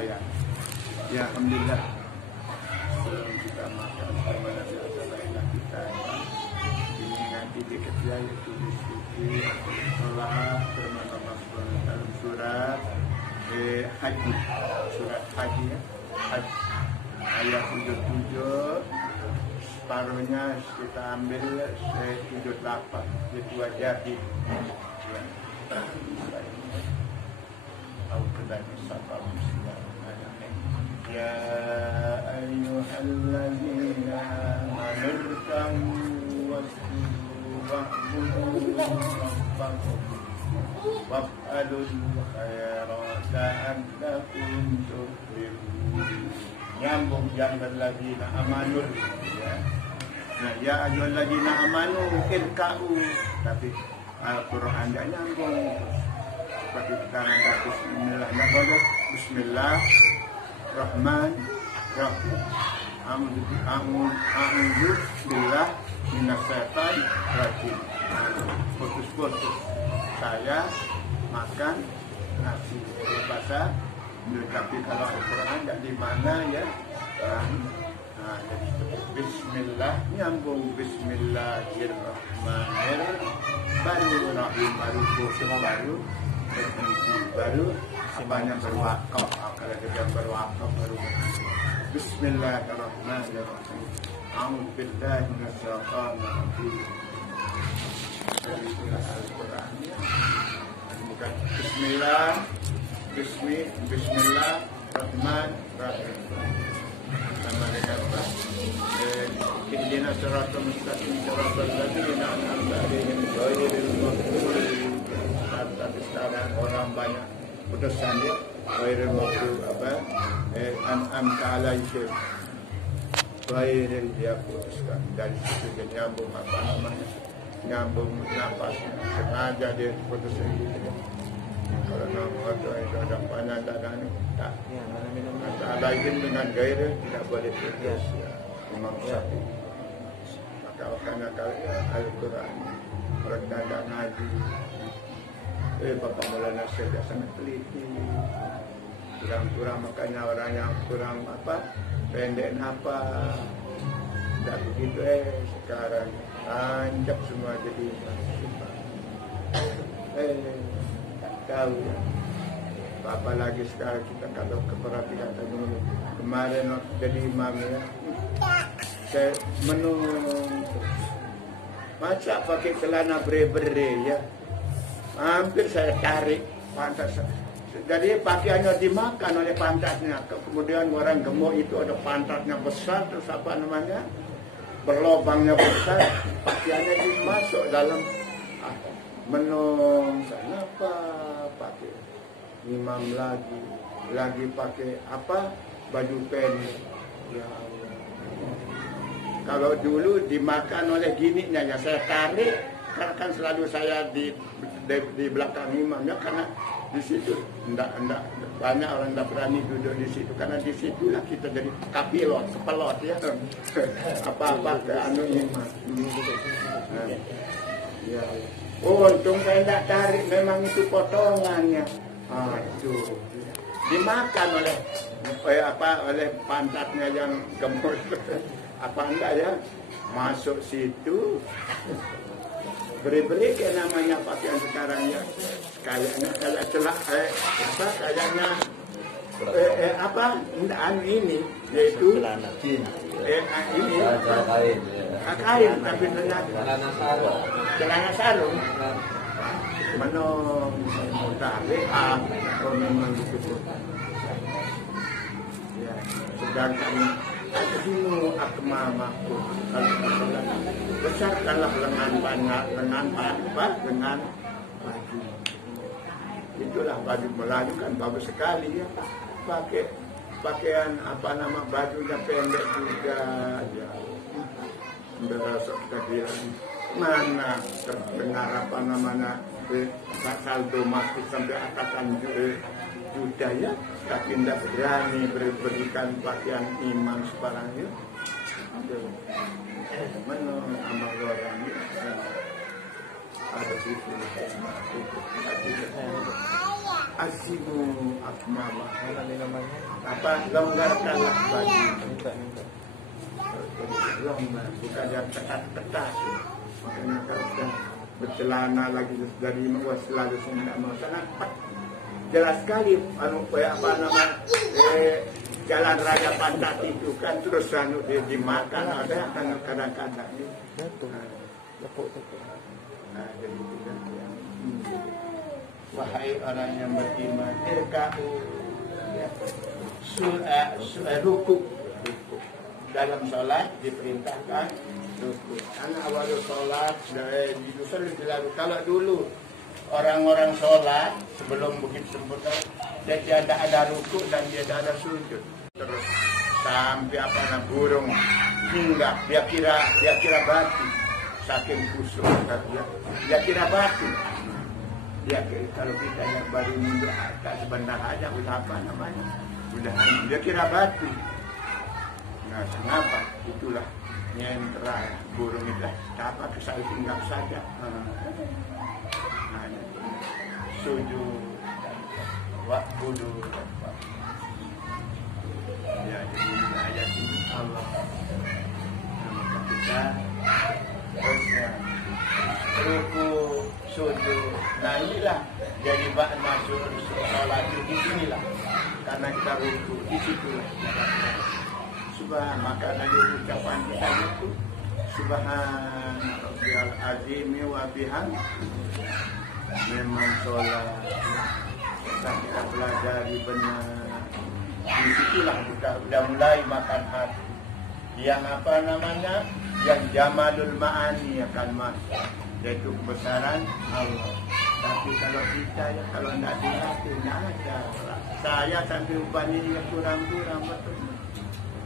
saya. Ya alhamdulillah. Sebelum kita makan bagaimana biasa baiklah kita ini nanti dikit ya itu diskusi setelah firman Allah dalam surat Haji, surat Haji ya, Haji ayat 77 separuhnya kita ambil 78 itu aja di ya ayyuhalladzina amanu wa'budu rabbakum waf'alul khairata la'allakum tuflihun. Nyambung yang alladzina amanu ya. Nah, ya ayyuhalladzina amanu irka'u, tapi Al-Qur'an tidak nyambung. Seperti sekarang bismillah, enggak boleh bismillahirrahmanirrahim. A'udzu billah minasyaitonir rajim. Putus-putus. Saya makan nasi bahasa, tapi kalau Al-Quran tidak di mana ya. Jadi bismillah nyambung bismillahirrahmanirrahim baru apanya berwakaf. Kalau kita berwakaf baru bismillahirrahmanirrahim. A'udzu billahi minasyaitonir rajim. Itulah Al-Quran. Bukan bismillahirrahmanirrahim. Nama kata Ihdina siratal mustaqim siratal ladzina an'amta 'alaihim ghairil maghdubi. Sekarang orang banyak putusan dia ghairil maghdubi an'amta alaihim ghairil, dia putuskan dari situ dia nyambung nyambung nafas, sengaja dia putuskan gitu. Kalau nama itu ada panah dan tak. Antara lain dengan gairah tidak boleh putus. Imam Syafi'i. Maka karena Al-Quran orang tidak ngaji. Bapak Maulana Syekh sangat teliti. Kurang-kurang makanya orang yang kurang pendek tidak begitu. Sekarang anjak semua jadi tahu ya. Apa lagi sekarang kita kalau keperhatian dulu kemarin jadi imam ya, saya menunggu masa pakai celana bre-bre ya, hampir saya tarik pantas. Jadi pakaiannya dimakan oleh pantatnya, kemudian orang gemuk itu ada pantatnya besar, terus apa namanya berlobangnya besar, pakaiannya dimasuk dalam menung. Kenapa pakai imam lagi pakai baju pendek ya Allah. Kalau dulu dimakan oleh gininya ya saya tarik, karena kan selalu saya di belakang imamnya, karena di situ enggak banyak orang tidak berani duduk di situ, karena di situlah kita jadi kapilot sepelot ya apa ke anu imam. Ya. Untung saya tidak tarik, memang itu potongannya. Itu dimakan oleh pantatnya yang gemuk. Apa enggak ya? Masuk situ. Beri-beri kayak namanya pakaian sekarang ya. Kayaknya kayak celak kayaknya ini yaitu ini kain tapi celana sarung menong tarik atau memang begitu ya. Sedangkan dulu akmamaku besarkanlah lengan banyak dengan baju. Itulah baju Melayu kan bagus sekali ya, pakai pakaian bajunya pendek juga ya. Berasa kita mana terdengar saldo masuk sampai angkatan juta ya, tapi tidak berani berikan pakaian imam sebarangnya. Menurut amal orang ada situ. Asimu akmama. Mana nih namanya? Apa? Longgarkanlah bagi. Minta. Longgar, bukan yang ketat-ketat. Makanya kalau sudah bercelana lagi dari selalu tidak mau kenapa? Jelas sekali apa nama jalan raya Pantat itu kan terus dimakan ada kan kadang-kadang Jatuh. Tepuk. Nah, jadi tidak wahai orang yang beriman, irka'u ruku dalam sholat diperintahkan ruku. Anak awal sholat kalau dulu orang-orang sholat sebelum bukit sempurna dia tidak ada ruku dan dia tidak ada sujud terus sampai burung hingga dia kira batu saking kusuk dia kira batu dia kira, kalau kita yang baru mundur tak sebentar aja udah apa namanya udah dia kira batu. Nah kenapa itulah nyentera burung itu apa kesal tinggal saja. Sujud wakbudu ya jadi ayat ini Allah kita terusnya ruku sujud. Nah inilah jadi makna sholat di sinilah karena kita ruku di situlah subhan maka dari ucapan kita itu subhanallahil azim wa bihamdihi. Memang sholat kita pelajari benar di situlah kita sudah mulai makan hati yang apa namanya yang jamalul ma'ani akan masuk yaitu kebesaran Allah. Tapi kalau kita ya kalau tidak dilatih tidak ada. Saya sampai upahnya kurang-kurang betul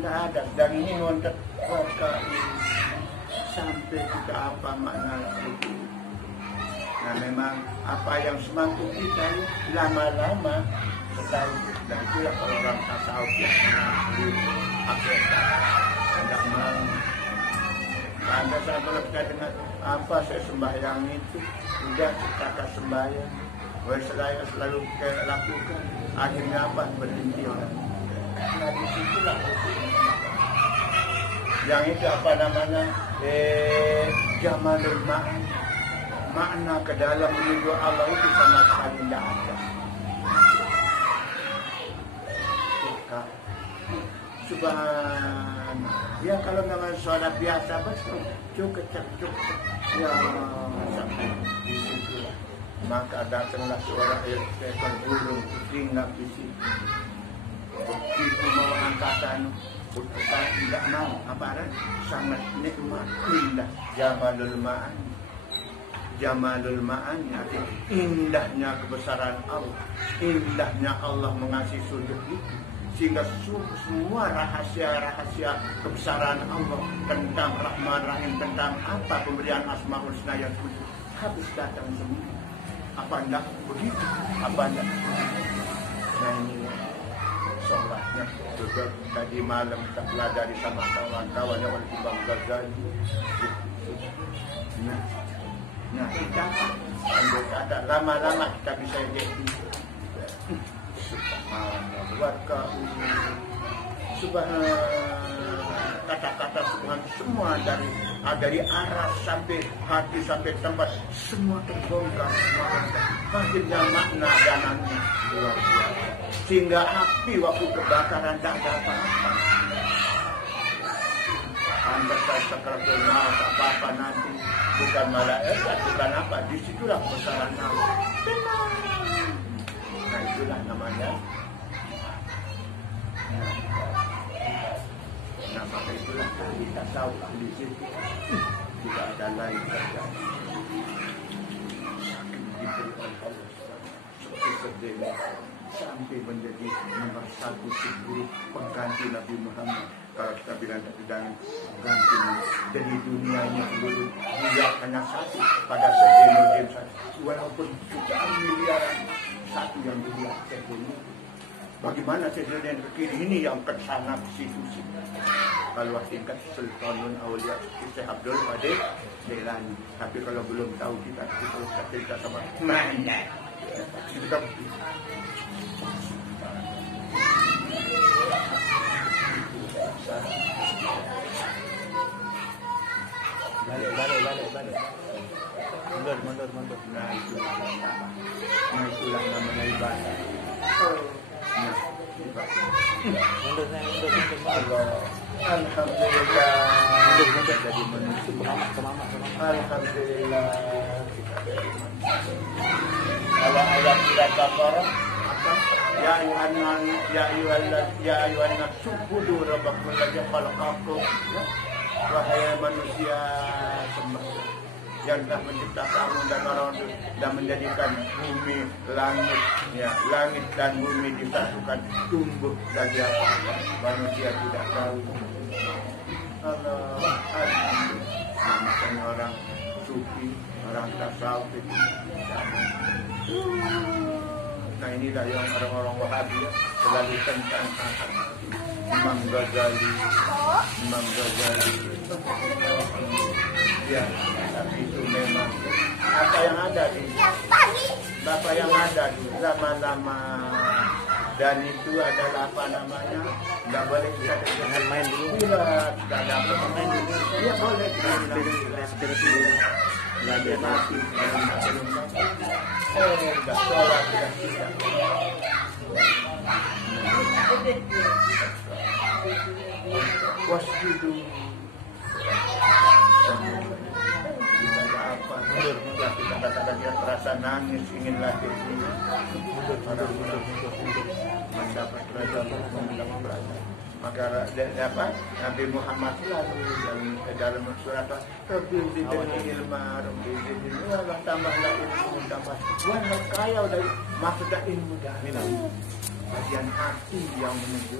tidak ada dan ini untuk sampai kita apa makna itu. Nah memang apa yang semampu kita lama-lama setahu dan itulah kalau orang tasawuf yang mengambil akhirnya tidak mau. Anda saya berkata dengan apa saya sembahyang itu sudah kakak sembahyang, saya selalu lakukan akhirnya apa berhenti orang. Nah disitulah yang itu apa namanya jamalul ma'ani. Makna ke dalam menuju Allah itu sama sekali tidak ada. Subhanallah. Ya kalau dengan sholat biasa betul. Cukup. Ya sampai di situ. Maka datanglah seorang ekor burung tinggal di situ. Begitu mau angkatan, tidak mau apa sangat nikmat indah jamalul ma'ani. Jamalul ma'ani artinya indahnya kebesaran Allah, indahnya Allah mengasihi sujud itu sehingga semua rahasia-rahasia kebesaran Allah tentang Rahman Rahim tentang apa pemberian Asmaul Husna yang habis datang semua. Apa enggak begitu? Apa enggak? Nah ini sholatnya juga tadi malam kita pelajari sama kawan-kawan yang oleh Bang Ghazali. Nah kita ambil kata lama-lama kita bisa jadi kata-kata Tuhan semua dari arah sampai hati sampai tempat semua terbongkar akhirnya makna danannya luar biasa sehingga api waktu kebakaran tak ada apa-apa. Anda sakaratul maut apa-apa nanti bukan malaikat bukan apa disitulah kebesaran Allah. Nah itulah namanya. Nah maka itulah kita tahu di situ tidak ada lain terjadi. Diberi oleh Allah seperti sedih sampai menjadi nomor satu sebelum pengganti Nabi Muhammad. Kalau kita bilang dan ganti dari dunia ini seluruh dia hanya satu pada Sayyidina saja. Walaupun jutaan miliaran satu yang dilihat Sayyidina. Bagaimana Sayyidina yang ke kiri ini yang ke sana ke situ sih. Kalau tingkat Sultanul Aulia Syekh Abdul Qadir Jailani. Tapi kalau belum tahu kita cerita sama mana Kita balik. Mundur. nah itulah namanya ibadah. Nah, ibadah. Mundur. Allah, alhamdulillah. Mundur. Jadi manusia. Ke mama. Alhamdulillah. Kalau ayat tidak Baqarah apa? Ya ayuhan nafsu budu rabbakum alladzi khalaqakum. Wahai manusia, sembahlah yang telah menciptakan dan orang dan menjadikan bumi, langit dan bumi disatukan tumbuh dari apa? Manusia tidak tahu. Allah, namanya orang sufi, orang tasawuf itu. Nah inilah yang orang-orang Wahabi selalu tentang Imam Ghazali. Ya, tapi itu memang apa yang ada di Bapak yang ada di lama-lama dan itu adalah apa namanya, nggak boleh kita dengan Main dulu. Bila tidak ada main dulu, ya boleh belajar mati nggak sholat tidak. Wasjudu. Kita ada apa? Mundur. Kita kadang-kadang dia terasa nangis, ingin lagi mundur. Mendapat kerajaan, mendapat kerajaan. Maka apa? Nabi Muhammad selalu dalam surat Rabbi zidni ilma, Rabbi zidni ilma, tambahlah ilmu, tambah. Wahai kaya dari maksud ilmu dari bagian hati yang menuju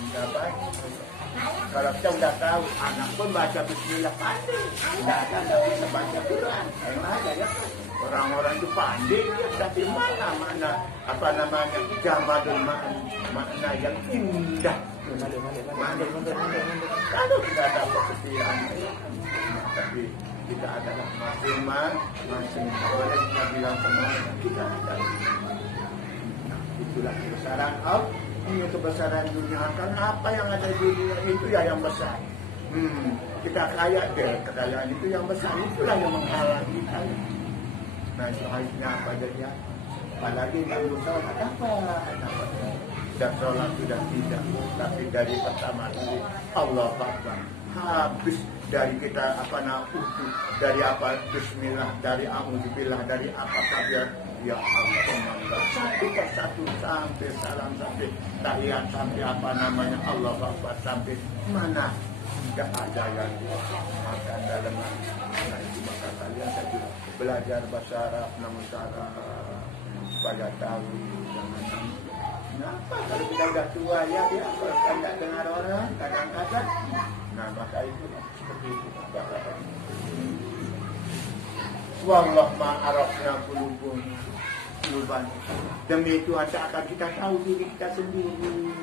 mendapat. Kalau kita sudah tahu, anak pun baca bismillah pandai. Tidak bisa baca Quran. Yang ada ya. Orang-orang itu pandai, tapi mana apa namanya jamadul makna yang indah. Kalau kita dapat kesetiaan, tapi kita adalah masing-masing. Boleh kita bilang kemana kita ada. Itulah kebesaran Allah. Ini kebesaran dunia. Karena apa yang ada di dunia itu ya yang besar. Kita kaya deh, kekayaan itu yang besar. Itulah yang menghalangi kita. Nah itu akhirnya apa jadinya? Apalagi kalau sholat apa? Dan sholat sudah tidak. Tapi dari pertama itu Allah Akbar. Habis dari kita dari apa bismillah, dari a'udzubillah, dari apa saja. Ya Allah, satu sampai salam sampai tahiyat sampai apa namanya Allah Akbar sampai mana tidak ada yang makan dalam nah itu maka kalian tadi belajar bahasa Arab namun cara supaya tahu jangan kenapa kalau kita udah tua ya kalau kita tidak dengar orang kadang-kadang nah maka itu seperti itu wallah ma'arafna qulubun lubang. Demi Tuhan tak akan kita tahu diri kita sendiri.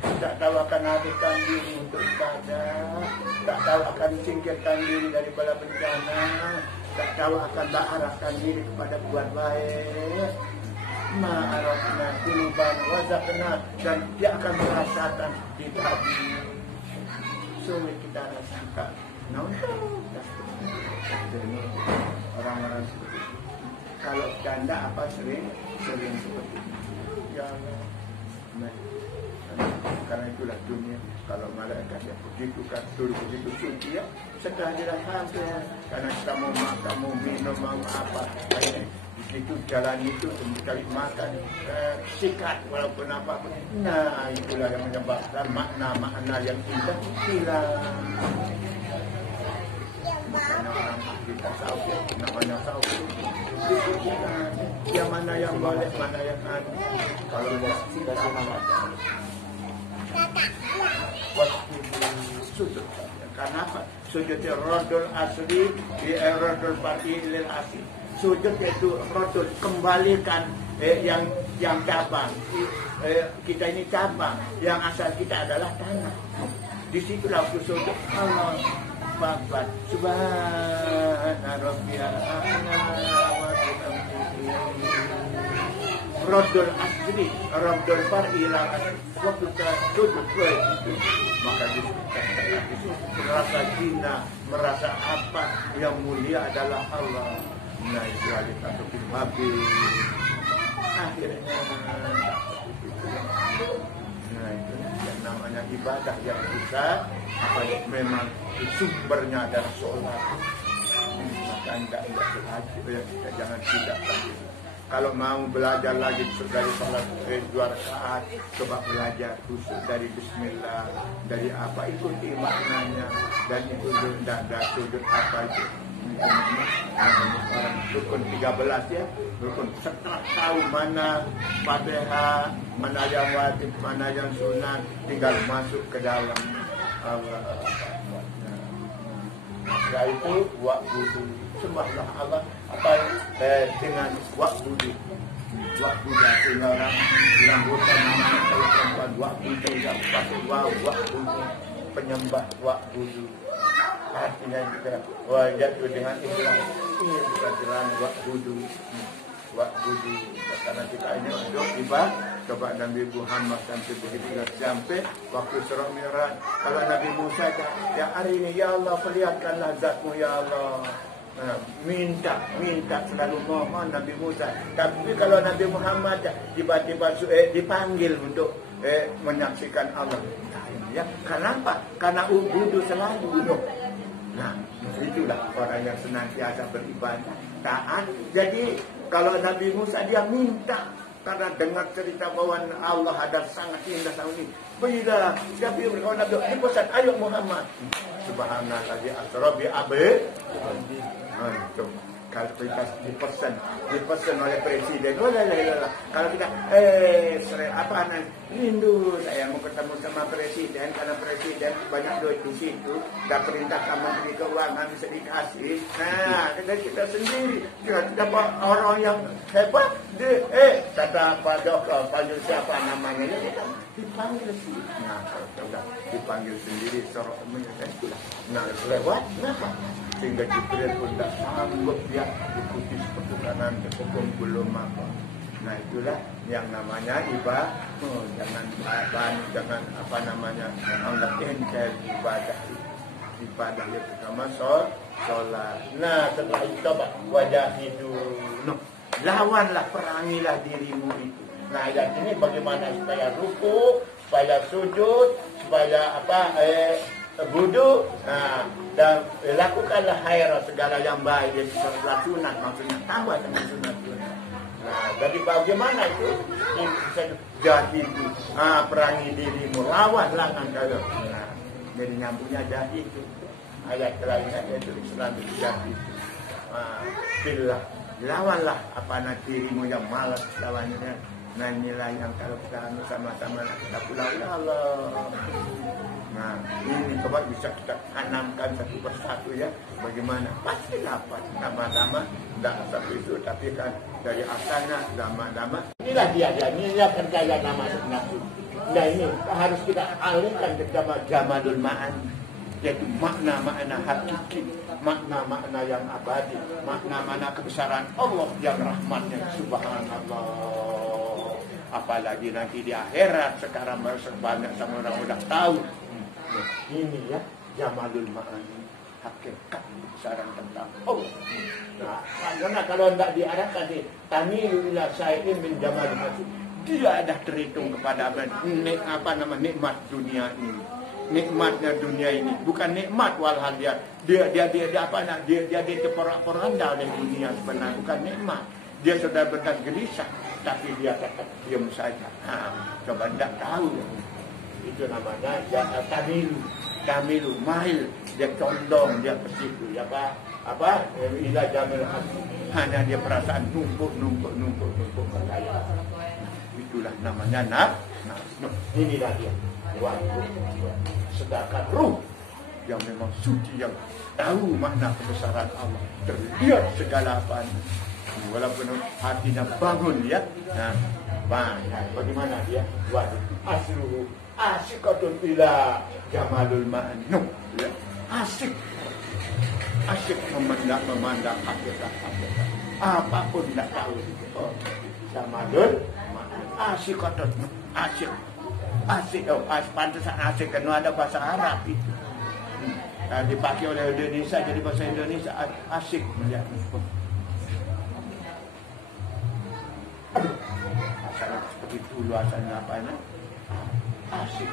Tak tahu akan habiskan diri untuk ibadah. Tak tahu akan singkirkan diri daripada bencana. Tak tahu akan arahkan diri kepada buat baik. Ma'arafna quluban wazaqna dan dia akan merasakan di hati. Sulit kita rasakan. Orang-orang seperti itu. Kalau janda apa sering seperti itu. Ya Allah. Karena itulah dunia. Kalau malaikat ya begitu kan dulu begitu suci ya. Setelah dirahmati karena kita mau makan, mau minum, mau apa. Begitu jalan itu mencari makan sikat walaupun apapun. Nah itulah yang menyebabkan makna-makna yang indah hilang. Makanya orang kita sahabat, namanya sahabat. Yang mana yang boleh, mana yang anu. Kalau kita sama sujud. Karena apa? Sujudnya rodul asli, di rodul parti lil asli. Sujud itu rodul kembalikan yang cabang. Kita ini cabang, yang asal kita adalah tanah. Di situlah sujud Allah. Bapak subhana rabbiyal a'la wa bihamdihi Raddul asli, Raddul far'i ila asli. Waktu kita sujud itu, maka merasa hina, merasa apa yang mulia adalah Allah. Nah itu alika tukin habis. Akhirnya nah itu yang namanya ibadah yang bisa apa memang sumbernya adalah sholat. Maka enggak lagi ya, kita jangan tidak lagi. Kalau mau belajar lagi dari sholat 2 rakaat, coba belajar khusus dari Bismillah, dari apa ikuti maknanya dan itu dan sujud apa itu. Rukun 13 ya, rukun setelah tahu mana Fatihah, mana yang wajib, mana yang sunat, tinggal masuk ke dalam Allah. Setelah itu waktu sembahlah Allah apa dengan waktu orang bilang bukan namanya kalau perempuan waktu tidak pakai waktu penyembah waktu. Artinya juga wajah dengan ikhlas ini bukan jalan waktu karena kita ini untuk ibadah. Coba Nabi Muhammad sampai waktu Isra Mi'raj. Kalau Nabi Musa ya hari ini ya Allah perlihatkanlah zatmu ya Allah. Nah, minta selalu mohon Nabi Musa. Tapi kalau Nabi Muhammad tiba-tiba dipanggil untuk menyaksikan Allah. Ya, kenapa? Karena ubudu selalu. Nah, itulah orang yang senantiasa beribadah, taat. Jadi kalau Nabi Musa dia minta karena dengar cerita bahwa Allah ada sangat indah sama ini. Bila Nabi berkata, ini pesan, ayo Muhammad. Subhanallah asra bi abi. Kalau kita dipesan oleh presiden, kalau kita rindu saya mau ketemu sama presiden karena presiden banyak duit di situ, dah perintahkan menteri keuangan bisa dikasih. Nah, kita sendiri kita orang yang hebat, kata Pak Joko, panggil siapa namanya ya, dipanggil sih. Nah, sudah dipanggil sendiri sorok itulah. Nah, lewat kenapa? Sehingga Jibril pun tak sanggup dia ikuti pertukaran hukum belum apa. Nah itulah yang namanya ibadah. Jangan apa namanya anggap enteng ibadah yang pertama sholat. Nah setelah itu coba wajah hidup. Lawanlah, perangilah dirimu itu. Nah yang ini bagaimana supaya ruku, supaya sujud, supaya apa wudu, nah, dan lakukanlah khairat segala yang baik dari setelah sunat, maksudnya tambah dengan sunat. Nah, jadi bagaimana itu? Jahidu, perangi dirimu, lawanlah engkau. Nah, jadi nyambungnya jahidu. Ayat terakhirnya yaitu Islam itu jahidu. Billah, lawanlah apa dirimu yang malas lawannya. Nah inilah yang kalau kita sama-sama kita pulang ya Allah. Nah ini coba bisa kita tanamkan satu persatu ya. Bagaimana? Pasti dapat sama-sama. Tidak satu itu tapi kan dari asalnya lama-lama. Inilah dia percaya nama nafsu. Nah ini harus kita alihkan ke jamalul ma'ani, yaitu makna-makna hakiki, makna-makna yang abadi, makna-makna kebesaran Allah yang rahmatnya subhanallah. Apalagi nanti di akhirat sekarang banyak sama orang udah tahu. Ini ya jamalul ma'ani, hakikat kebesaran tentang Allah. Nah, karena kalau tidak diarahkan di tamilu ila syai'in min jamalul ma'ani, dia ada terhitung kepada nikmat dunia ini. Nikmatnya dunia ini bukan nikmat walhal dia terporak-poranda oleh dunia sebenarnya, bukan nikmat. Dia sudah benar gelisah tapi dia tetap diam saja. Coba tidak tahu itu namanya tamilu mahil, dia condong, dia ke situ ya apa ila jamil hati, hanya dia perasaan numpuk percaya. Itulah namanya nafsu. Inilah dia sedangkan ruh yang memang suci, yang tahu makna kebesaran Allah, terlihat segala apanya, walaupun hatinya bangun ya. Nah, bagaimana dia? Asluhu asyikatun ila jamalul ma'ani. Asyik memandang hakikat. apapun tidak tahu. Oh, sama dul, asik kotor, asik, pantesan asik kan ada bahasa Arab itu. Dipakai oleh Indonesia jadi bahasa Indonesia asik menjadi. Asalnya seperti itu luasannya apanya? Asik,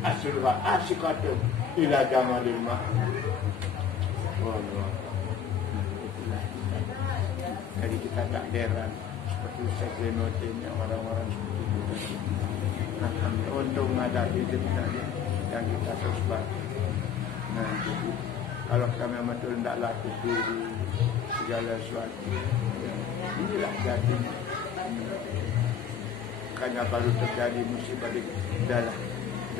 asik kotor, ila jamalil ma. Jadi kita tak heran seperti seklenotennya orang-orang seperti itu. Nah, untung ada hidup yang kita terus. Nah, jadi kalau kami betul tidak laku diri segala sesuatu, inilah jadi. Makanya baru terjadi musibah di dalam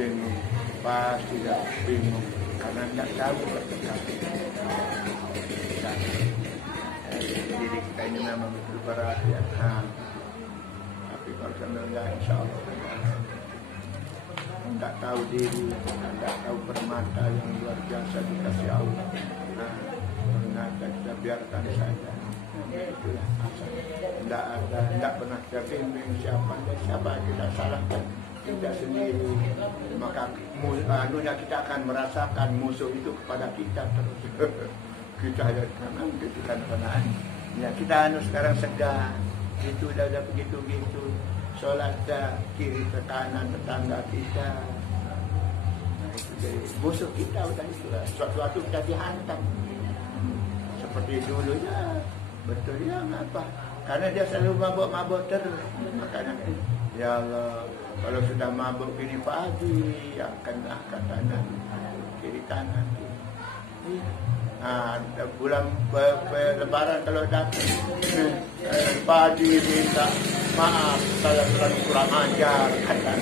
bingung, pasti dah bingung karena tidak tahu bertekad. Diri kita ini memang betul perhatian. Tapi kalau sebenarnya insya Allah tidak tahu diri, tidak tahu permata yang luar biasa dikasih Allah. Ternyata kita biarkan saja. Itulah asal. Tidak pernah kita bimbing siapa kita salahkan kita sendiri. Maka kita akan merasakan musuh itu kepada kita terus. Kita ada kanan, kita kanan. Ya kita sekarang segar. Itu dah begitu. Solat dah kiri ke kanan tetangga kita. Nah, itu dari musuh kita udah itulah. Suatu kita dihantam. Seperti dulu ya. Betul ya apa? Karena dia selalu mabuk terus. Makanya ya Allah, kalau sudah mabuk ini Pak Haji akan angkat tangan kiri kanan. Bulan Lebaran kalau datang Pak Haji minta maaf kalau terlalu kurang ajar kata.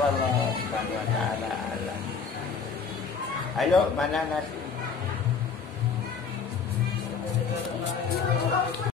Wallahu subhanahu wa ta'ala. Ayo mana nasi?